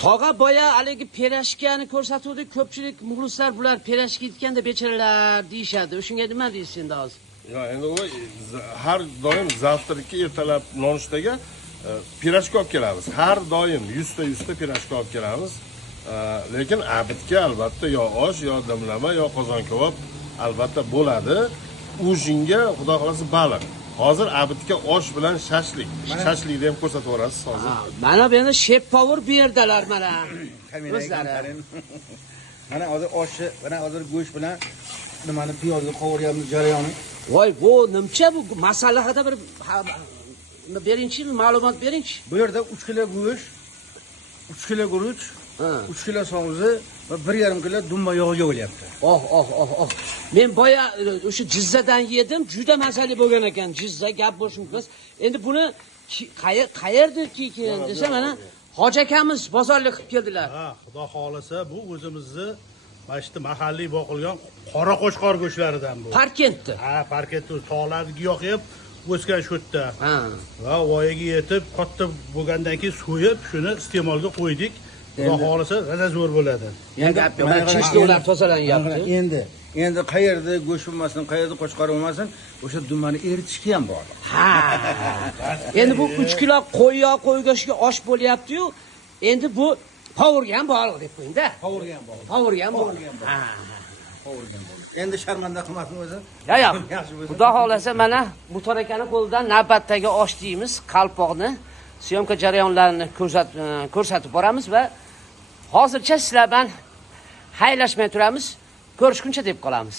Tog'a boya haligi perashkani ko'rsatuvdik, ko'pchilik muxlislar bular perashka yetganda bechoralar deyishadi. Shunga nima deysiz endi hozir? Ya endi u har doim zavtrga ertalab nonushtaga pirashka olib kelamiz. Har doim 100 ta pirashka olib kelamiz. Lekin abitga albatta yo osh, yo dimlama, yo qozon kabob albatta bo'ladi. Ujinga xudo xolasa baliq. Hozir abitga osh bilan shashlik. Shashlikni ham ko'rsatib yuborasiz hozir. Mana bu endi chef power bu yerdalar mana. O'zlari. Mana hozir oshni, mana hozir go'sht bilan nimani piyozni qovuryapmiz jarayoni. Voy, bu nimcha bu masala haqida bir beringchi, ma'lumot beringchi. Bu yerda 3 kilo go'sht, 3 kilo guruch, 3 kilo so'zi va 1,5 kilo dumma yog'ga bo'lyapti. Oh. Men boya o'sha jizzadan yedim, juda mazali bo'lgan ekan. Jizza gap bo'lishi mumkin. Endi buni qayerdaki desa mana Hoji akamiz bozorlik qilib keldilar. Ha, xudo xolasa bu o'zimizni mana shu mahalliy boqilgan qora qo'chqor go'shtlaridan bu. Parkentda. Ha, Parkentda tog'larga giyoh yeb o'sgan shu yerda. Ha. Va voyaga yetib, katta bo'lgandan keyin so'yib, shuni iste'molga qo'ydik. Xudo xolasa raza zo'r bo'ladi. Endi mana chishlovlar tozalanyapti. Endi qayerda go'sht bo'lmasin, qayerda qo'chqor bo'lmasin, o'sha dumani eritishga ham bor. Ha. Endi bu 3 kilo qo'y go'shtiga osh bo'lyapti-yu. Endi bu powerga ham bog'liq deb qo'ying-da. Powerga ham bor. Powerga ham bog'liq. Ha. Endi sharmanda qilmasin o'zi. Yo'q. Xudo xolasa mana Mutor akani qo'lidan navbatdagi osh deymiz, qalpoqni, syomka jarayonlarini ko'rsatib boramiz va hozircha sizlar bilan xayrlashmay turamiz. Ko'rishguncha deb qolamiz.